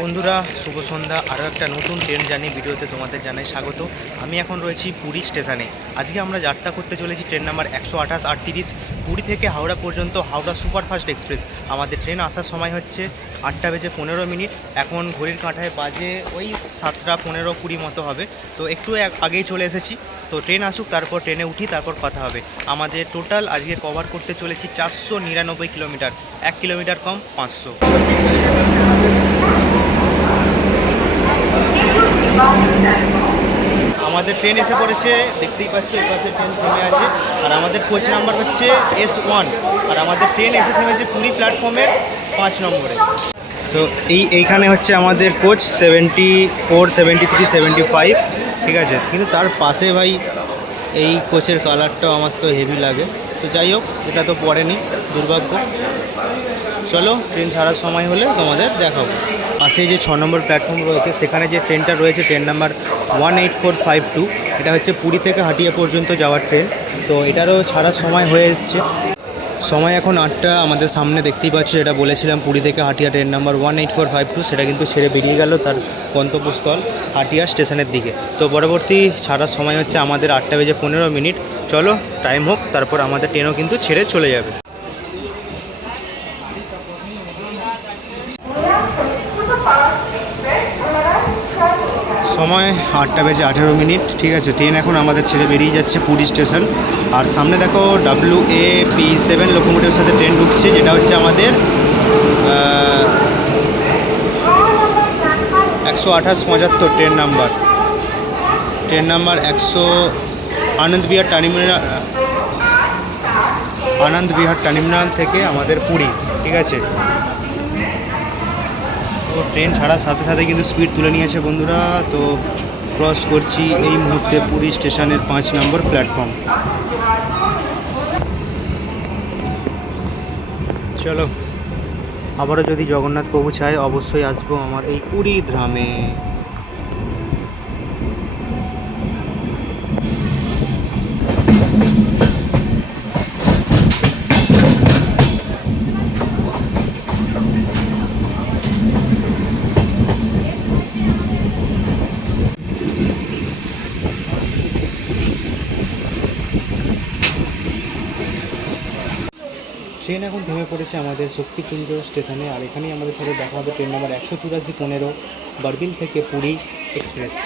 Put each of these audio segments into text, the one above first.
বন্ধুরা শুভ সন্ধ্যা। আরও একটা নতুন ট্রেন জার্নি ভিডিওতে তোমাদের জানাই স্বাগত। আমি এখন রয়েছি পুরী স্টেশনে। আজকে আমরা যাত্রা করতে চলেছি ট্রেন নাম্বার 128-38 পুরী থেকে হাওড়া পর্যন্ত, হাওড়া সুপারফাস্ট এক্সপ্রেস। আমাদের ট্রেন আসার সময় হচ্ছে 8:15। এখন ঘড়ির কাঁটায় বাজে ওই 7:15-20 মতো হবে। তো একটু আগেই চলে এসেছি। তো ট্রেন আসুক, তারপর ট্রেনে উঠি, তারপর কথা হবে। আমাদের টোটাল আজকে কভার করতে চলেছি 499 কিলোমিটার, 1 কিলোমিটার কম 500। আমাদের ট্রেন এসে পড়েছে, দেখতেই পাচ্ছি এই পাশে ট্রেন থেমে আছে। আর আমাদের কোচ নাম্বার হচ্ছে S1। আর আমাদের ট্রেন এসে থেমেছে পুরী প্ল্যাটফর্মের 5 নম্বরে। তো এইখানে হচ্ছে আমাদের কোচ 74, 73, 75, ঠিক আছে। কিন্তু তার পাশে ভাই এই কোচের কালারটাও আমার তো হেভি লাগে। তো যাই হোক, এটা তো পড়েনি, দুর্ভাগ্য। চলো ট্রেন ছাড়ার সময় হলে তোমাদের দেখাবো। পাশে যে 6 নম্বর প্ল্যাটফর্ম রয়েছে, সেখানে যে ট্রেনটা রয়েছে ট্রেন নাম্বার 18452, এটা হচ্ছে পুরী থেকে হাটিয়া পর্যন্ত যাওয়ার ট্রেন। তো এটারও ছাড়ার সময় হয়ে এসছে। সময় এখন 8টা। আমাদের সামনে দেখতেই পাচ্ছি, এটা বলেছিলাম পুরী থেকে হাটিয়া ট্রেন নাম্বার 18452, সেটা কিন্তু ছেড়ে বেরিয়ে গেল তার গন্তব্যস্থল হাটিয়া স্টেশনের দিকে। তো পরবর্তী ছাড়ার সময় হচ্ছে আমাদের 8:15। চলো টাইম হোক, তারপর আমাদের ট্রেনও কিন্তু ছেড়ে চলে যাবে। সময় 8:18, ঠিক আছে। ট্রেন এখন আমাদের ছেড়ে বেরিয়ে যাচ্ছে পুরী স্টেশন। আর সামনে দেখো WAP7 লোকোমোটিভের সাথে ট্রেন ঢুকছে, যেটা হচ্ছে আমাদের 128-75 ট্রেন নাম্বার 100 আনন্দ বিহার টার্মিনাল থেকে আমাদের পুরী, ঠিক আছে। তো ট্রেন ছাড়ার সাথে সাথে কিন্তু স্পিড তুলে নিয়েছে বন্ধুরা। তো ক্রস করছি এই মুহূর্তে পুরী স্টেশনের 5 নম্বর প্ল্যাটফর্ম। চলো, আবারও যদি জগন্নাথ প্রভু চায় অবশ্যই আসবো আমার এই পুরী ধামে। ট্রেন এখন থেমে পড়েছে আমাদের শক্তিকুঞ্জ স্টেশনে। আর এখানেই আমাদের সাথে দেখা হবে ট্রেন নাম্বার 184-15 বারবিল থেকে পুরী এক্সপ্রেস।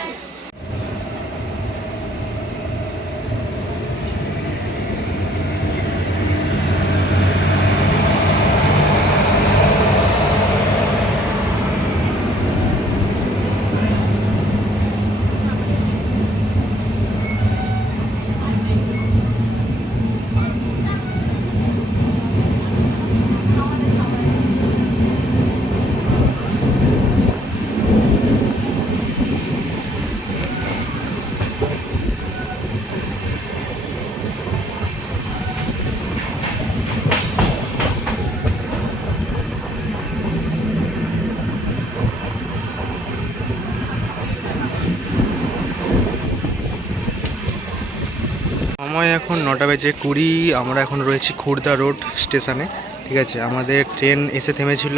সময় এখন 9:20। আমরা এখন রয়েছি খুর্দা রোড স্টেশনে, ঠিক আছে। আমাদের ট্রেন এসে থেমেছিল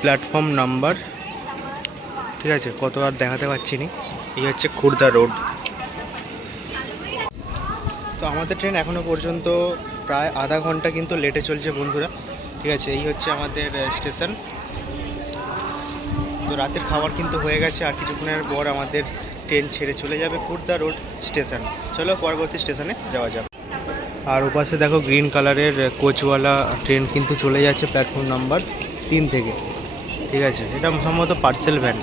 প্ল্যাটফর্ম নাম্বার, ঠিক আছে, কত আর দেখাতে পারছি না। এই হচ্ছে খুর্দা রোড। তো আমাদের ট্রেন এখনও পর্যন্ত প্রায় আধা ঘন্টা কিন্তু লেটে চলছে বন্ধুরা, ঠিক আছে। এই হচ্ছে আমাদের স্টেশন। তো রাতের খাবার কিন্তু হয়ে গেছে, আর কিছুক্ষণের পর আমাদের ট্রেন ছেড়ে চলে যাবে খুর্দা রোড স্টেশন। চলো পরবর্তী স্টেশনে যাওয়া যাক। আর ওপাশে দেখো গ্রিন কালারের কোচওয়ালা ট্রেন কিন্তু চলে যাচ্ছে প্ল্যাটফর্ম নাম্বার 3 থেকে, ঠিক আছে। এটা সম্ভবত পার্সেল ভ্যান।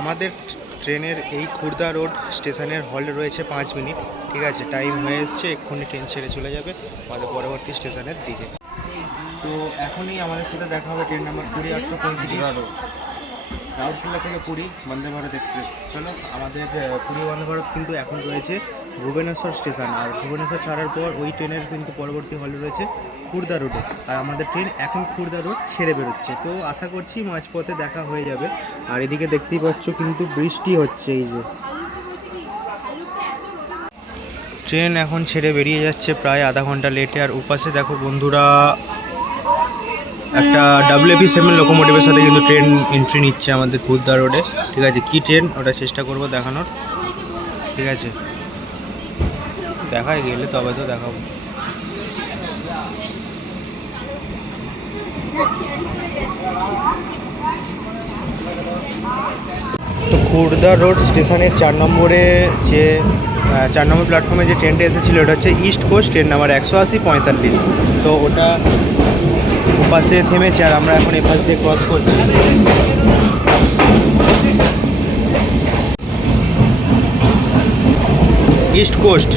আমাদের ট্রেনের এই খুর্দা রোড স্টেশনের হল্ট রয়েছে 5 মিনিট, ঠিক আছে। টাইম হয়ে এসছে, এক্ষুনি ট্রেন ছেড়ে চলে যাবে আমাদের পরবর্তী স্টেশনের দিকে। তো এখনই আমাদের সাথে দেখা হবে ট্রেন নাম্বার 20-835 রাউরকেলা থেকে পুরী বন্দে ভারত এক্সপ্রেস। চলো, আমাদের পুরী বন্দে ভারত কিন্তু এখন রয়েছে ভুবনেশ্বর স্টেশন। আর ভুবনেশ্বর ছাড়ার পর ওই ট্রেনের কিন্তু পরবর্তী হল রয়েছে খুর্দা রোডে। আর আমাদের ট্রেন এখন খুর্দা রোড ছেড়ে বেরোচ্ছে। তো আশা করছি মাঝপথে দেখা হয়ে যাবে। আর এদিকে দেখতেই পাচ্ছ কিন্তু বৃষ্টি হচ্ছে। এই যে ট্রেন এখন ছেড়ে বেরিয়ে যাচ্ছে প্রায় আধা ঘন্টা লেটে। আর ওপাশে দেখো বন্ধুরা একটা WFE7 লোকোমোটিভের সাথে কিন্তু ট্রেন এন্ট্রি নিচ্ছে আমাদের খুলদা রোডে। ঠিক আছে, কী ট্রেন ওটা চেষ্টা করব দেখানোর। ঠিক আছে, দেখায় গেলে তবে তো দেখাবো। তো খুলদা রোড স্টেশনের 4 নম্বরে যে 4 নম্বর প্ল্যাটফর্মে যে ট্রেনটা এসেছিলো ওটা হচ্ছে ইস্ট কোস্ট ট্রেন নাম্বার 180-45। তো ওটা ওপাশে থেমেছে আর আমরা এখন এপাশ দিয়ে ক্রস করছি। East coast.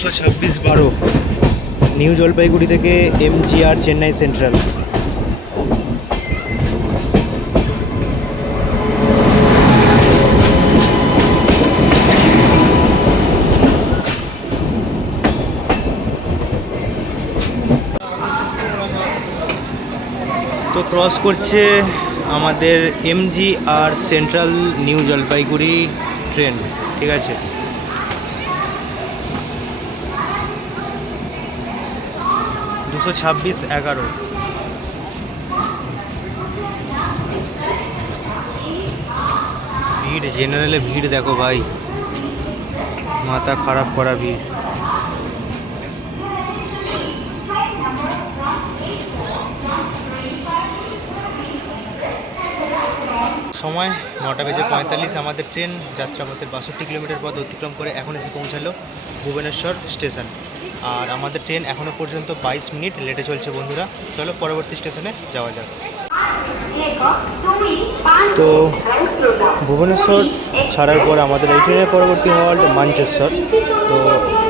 (226-12) নিউ জলপাইগুড়ি থেকে MGR চেন্নাই সেন্ট্রাল। তো ক্রস করছে আমাদের MGR সেন্ট্রাল নিউ জলপাইগুড়ি ট্রেন। ঠিক আছে, (226-11) ভিড় জেনারেলে ভিড় দেখো ভাই, মাথা খারাপ করা ভিড়। সময় 9:45। আমাদের ট্রেন যাত্রাপথের 62 কিলোমিটার পথ অতিক্রম করে এখন এসে পৌঁছালো ভুবনেশ্বর স্টেশন। আর আমাদের ট্রেন এখনও পর্যন্ত 22 মিনিট লেটে চলছে বন্ধুরা। চলো পরবর্তী স্টেশনে যাওয়া যাক। তো ভুবনেশ্বর ছাড়ার পর আমাদের এই ট্রেনের পরবর্তী হল্ট মাঞ্চেশ্বর। তো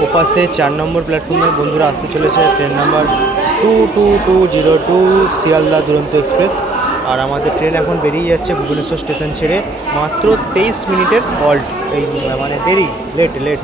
ওপাশে 4 নম্বর প্ল্যাটফর্মে বন্ধুরা আসতে চলেছে ট্রেন নাম্বার 22202 শিয়ালদা দুরন্ত এক্সপ্রেস। আর আমাদের ট্রেন এখন বেরিয়ে যাচ্ছে ভুবনেশ্বর স্টেশন ছেড়ে। মাত্র 23 মিনিটের হল্ট, এই মানে দেরি, লেট।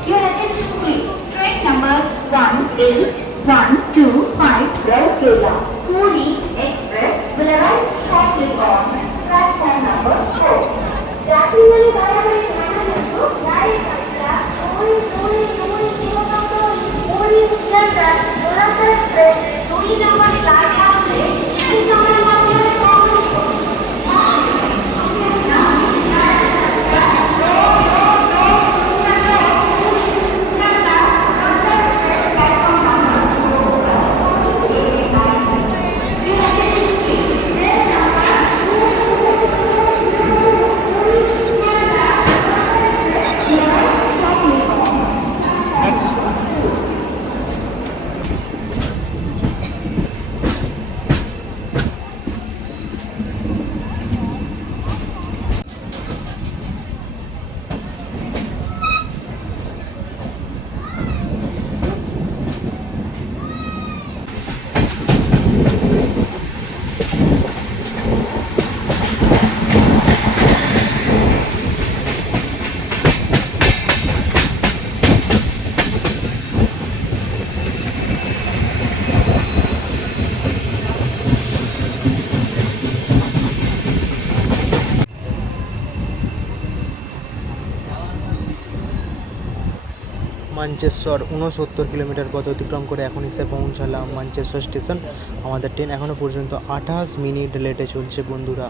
মাঞ্চেশ্বর 69 কিলোমিটার পথ অতিক্রম করে এখন এসে পৌঁছালাম মাঞ্চেশ্বর স্টেশন। আমাদের ট্রেন এখনও পর্যন্ত 28 মিনিট লেটে চলছে বন্ধুরা।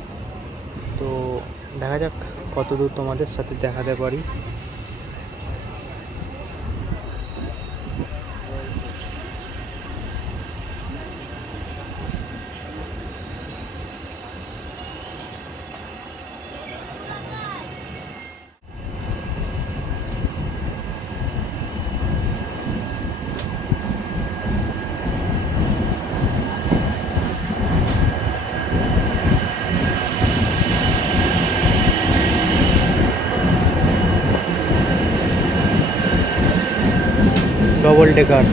তো দেখা যাক কত দূর তোমাদের সাথে দেখাতে পারি। Double decker.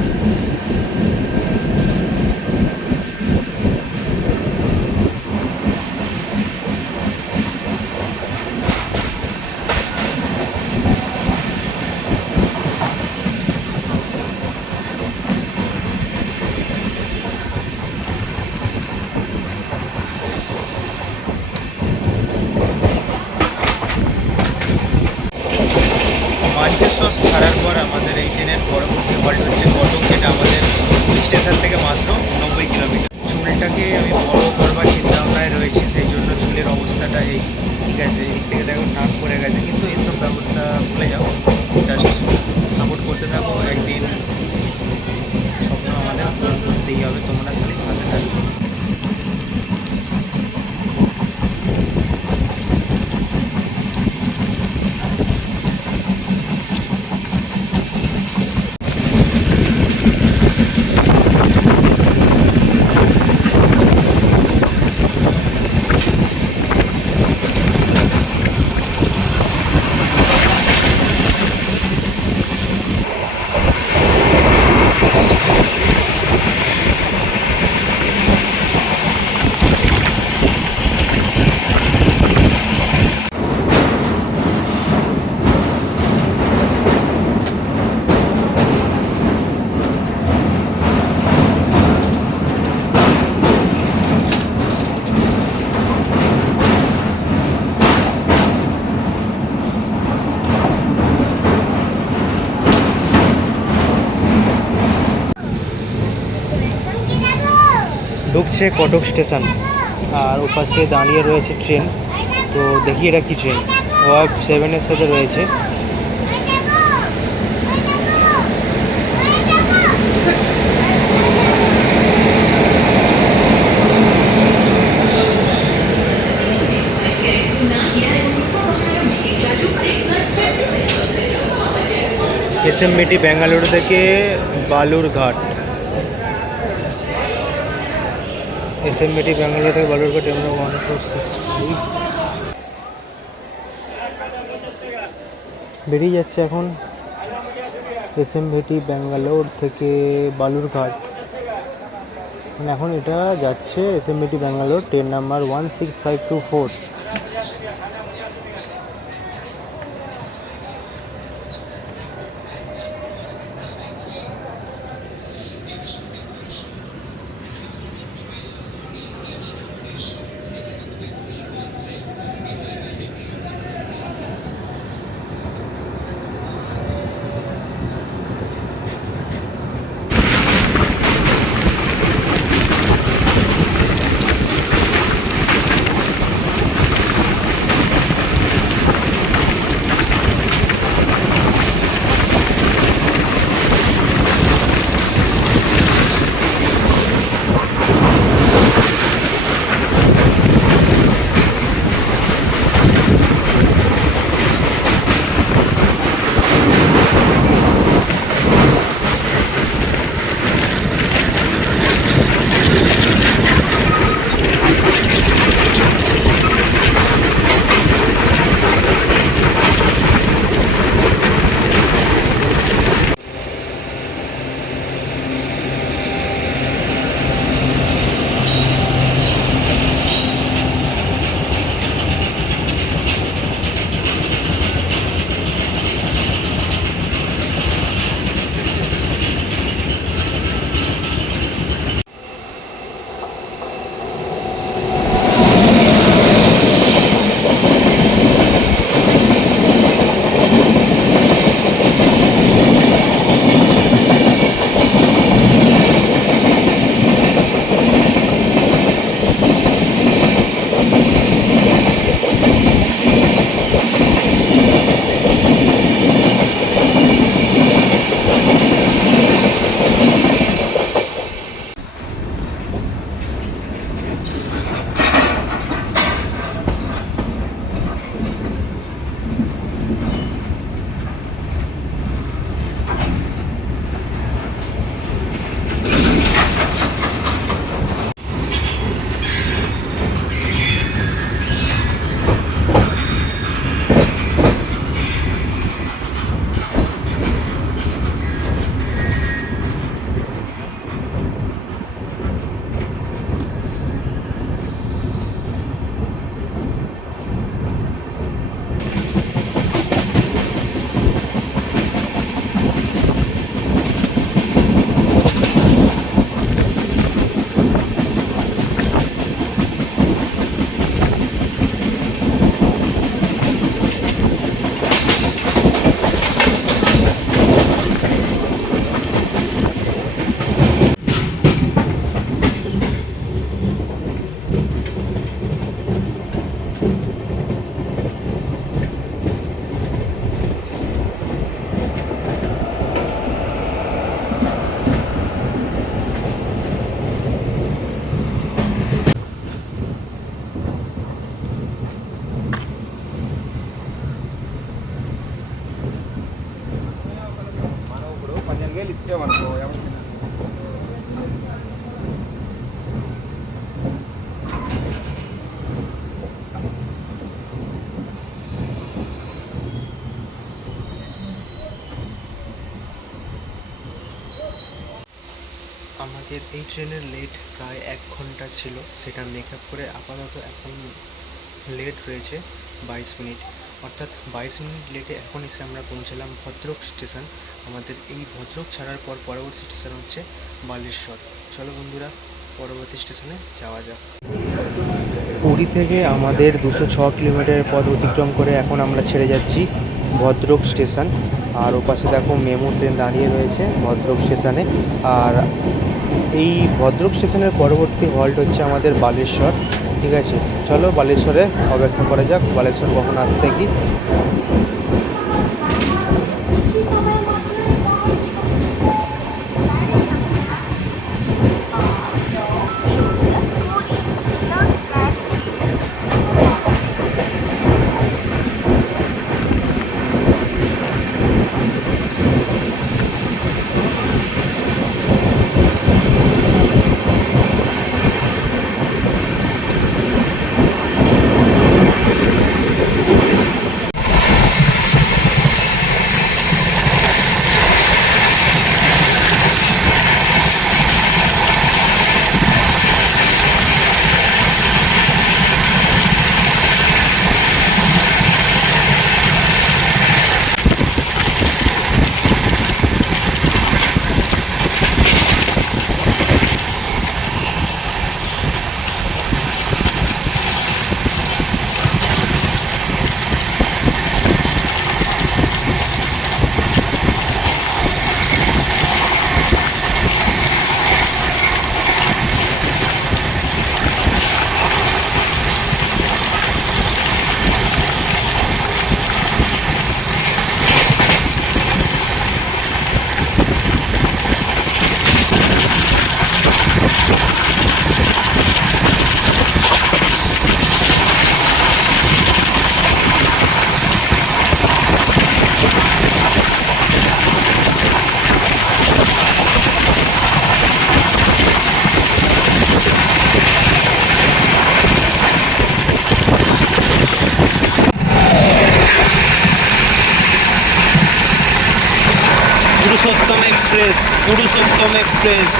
মাঞ্চেশ্বর ছাড়ার পর আমাদের এই ট্রেনের পরবর্তী হল্ট হচ্ছে কটক, যেটা আমাদের স্টেশন থেকে মাত্র 90 কিলোমিটার। চুলটাকে আমি বড় করবার চিন্তাভাবনায় রয়েছে, সেই জন্য চুলের অবস্থাটা এই ঠিক আছে। এই থেকে দেখো টাক পড়ে গেছে, কিন্তু এসব ব্যবস্থা ভুলে যাও, জাস্ট সাপোর্ট করতে থাকো। একদিন স্বপ্ন আমাদের পূরণ করতেই হবে, তোমরা খালি সাথে থাকবে। ঢুকছে কটক স্টেশন, আর ওপাশে দাঁড়িয়ে রয়েছে ট্রেন। তো দেখি এটা কি ট্রেন, ওয়ার্ক 7-এর সাথে রয়েছে। এসএমবিটি বেঙ্গালুরু থেকে বালুরঘাট। এসএমবিটি বেঙ্গালুরু থেকে বালুরঘাট আমরা 1465 বেরিয়ে যাচ্ছে এখন এসএমবিটি ব্যাঙ্গালোর থেকে বালুরঘাট। মানে এখন এটা যাচ্ছে এসএমবিটি ব্যাঙ্গালোর, ট্রেন নাম্বার 16524। আমাদের এই ট্রেনের লেট প্রায় 1 ঘন্টা ছিল, সেটা মেকআপ করে আপাতত এখন লেট রয়েছে 22 মিনিট, অর্থাৎ 22 মিনিট লেটে এখন এসে আমরা পৌঁছালাম ভদ্রক স্টেশন। আমাদের এই ভদ্রক ছাড়ার পর পরবর্তী স্টেশন হচ্ছে বালেশ্বর। চলো বন্ধুরা, পরবর্তী স্টেশনে যাওয়া যাক। পুরী থেকে আমাদের 206 কিলোমিটার পথ অতিক্রম করে এখন আমরা ছেড়ে যাচ্ছি ভদ্রক স্টেশন। আর ওপাশে দেখো মেমু ট্রেন দাঁড়িয়ে রয়েছে ভদ্রক স্টেশনে। আর এই ভদ্রক স্টেশনের পরবর্তী হল্ট হচ্ছে আমাদের বালেশ্বর। ঠিক আছে, চলো বালেশ্বরে অপেক্ষা করা যাক, বালেশ্বর কখন আসতে কি। Purushottam express, Purushottam express.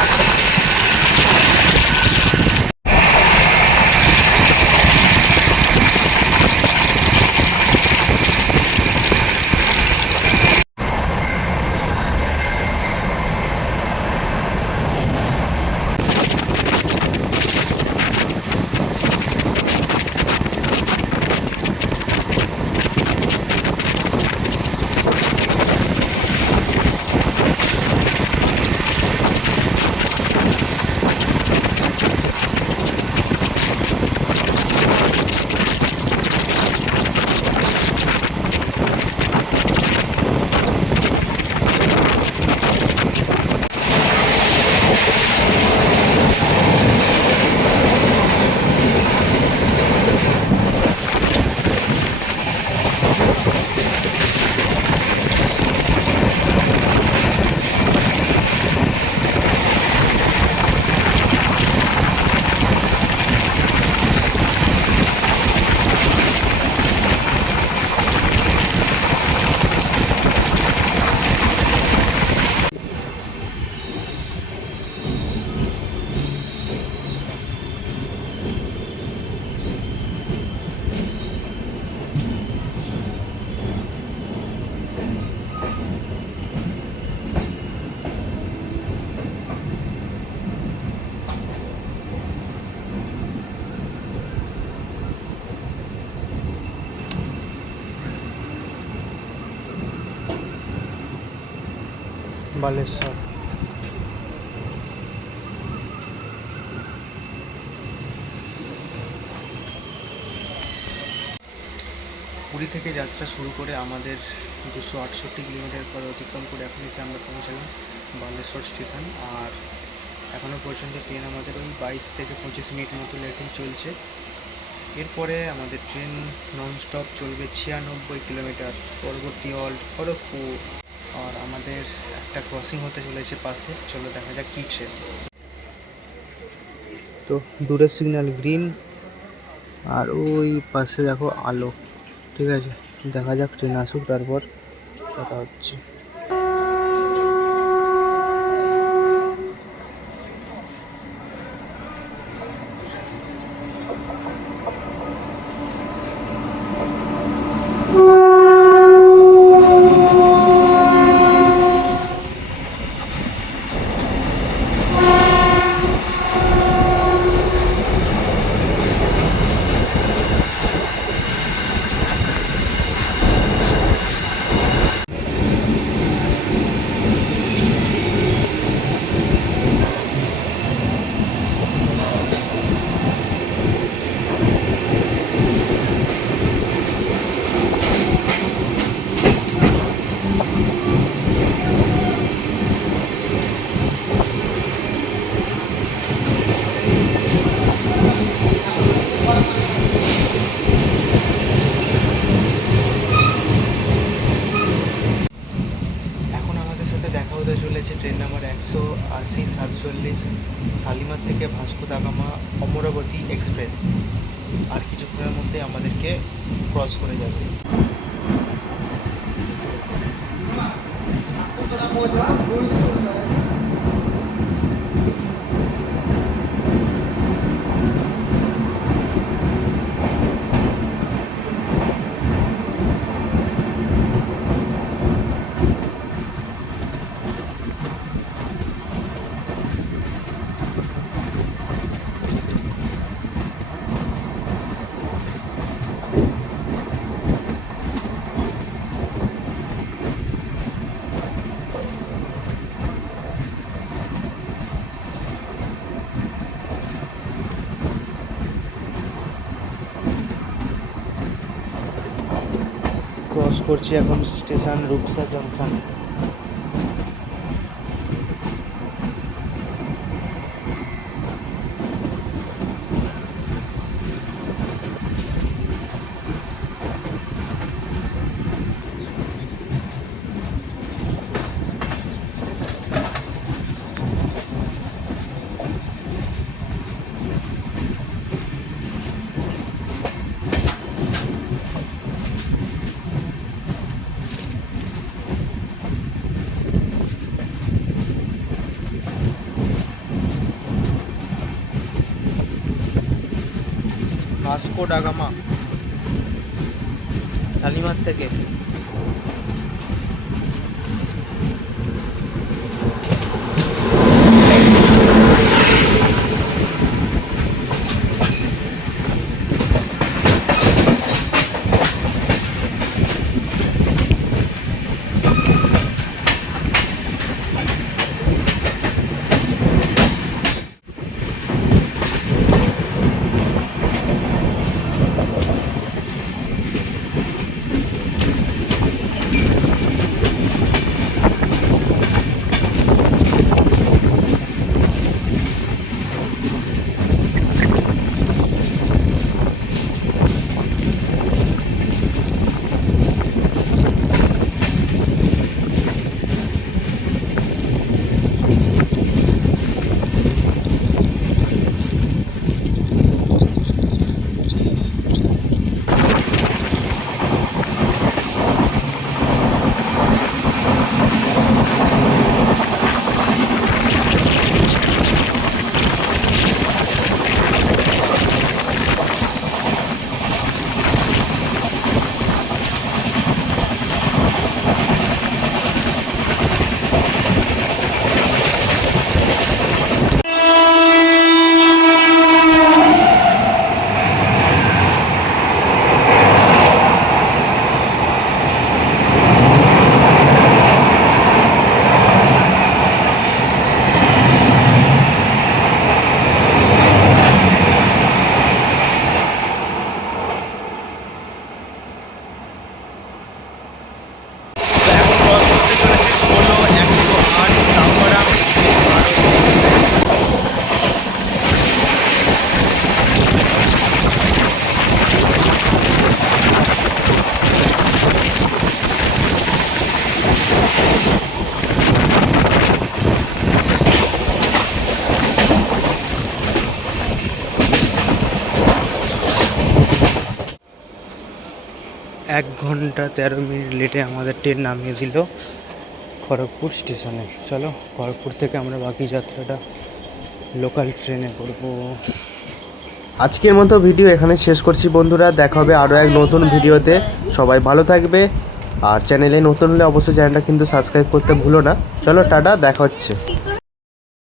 বালেশ্বর। পুরী থেকে যাত্রা শুরু করে আমাদের 268 কিলোমিটার পর অতিক্রম করে এখন এসে আমরা পৌঁছালাম বালেশ্বর স্টেশন। আর এখনও পর্যন্ত ট্রেন আমাদের ওই 22 থেকে 25 মিনিট মতো লেটেই চলছে। এরপরে আমাদের ট্রেন ননস্টপ চলবে 96 কিলোমিটার, পরবর্তী হল্ট খড়গপুর। আর আমাদের একটা ক্রসিং হতে চলেছে পাশে, চলো দেখা যাক কী ট্রেন। তো দূরের সিগন্যাল গ্রিন, আর ওই পাশে দেখো আলো। ঠিক আছে, দেখা যাক ট্রেন আসুক, তারপর কথা হচ্ছে। এখন আমাদের সাথে দেখা হতে চলেছে ট্রেন নাম্বার 180-47 শালিমার থেকে ভাস্কো দা গামা অমরাবতী এক্সপ্রেস। আর কিছুক্ষণের মধ্যে আমাদেরকে ক্রস করে যাবে। ক্রস করছি এখন স্টেশন রূপসা জংশন। ভাস্কো দা গামা শালিমার থেকে। 1 ঘন্টা 13 মিনিট লেটে আমাদের ট্রেন নামিয়ে দিল খড়গপুর স্টেশনে। চলো খড়গপুর থেকে আমরা বাকি যাত্রাটা লোকাল ট্রেনে করব। আজকের মতো ভিডিও এখানে শেষ করছি বন্ধুরা, দেখা হবে আরও এক নতুন ভিডিওতে। সবাই ভালো থাকবে, আর চ্যানেলে নতুন হলে অবশ্যই চ্যানেলটা কিন্তু সাবস্ক্রাইব করতে ভুলো না। চলো টাটা, দেখা হচ্ছে।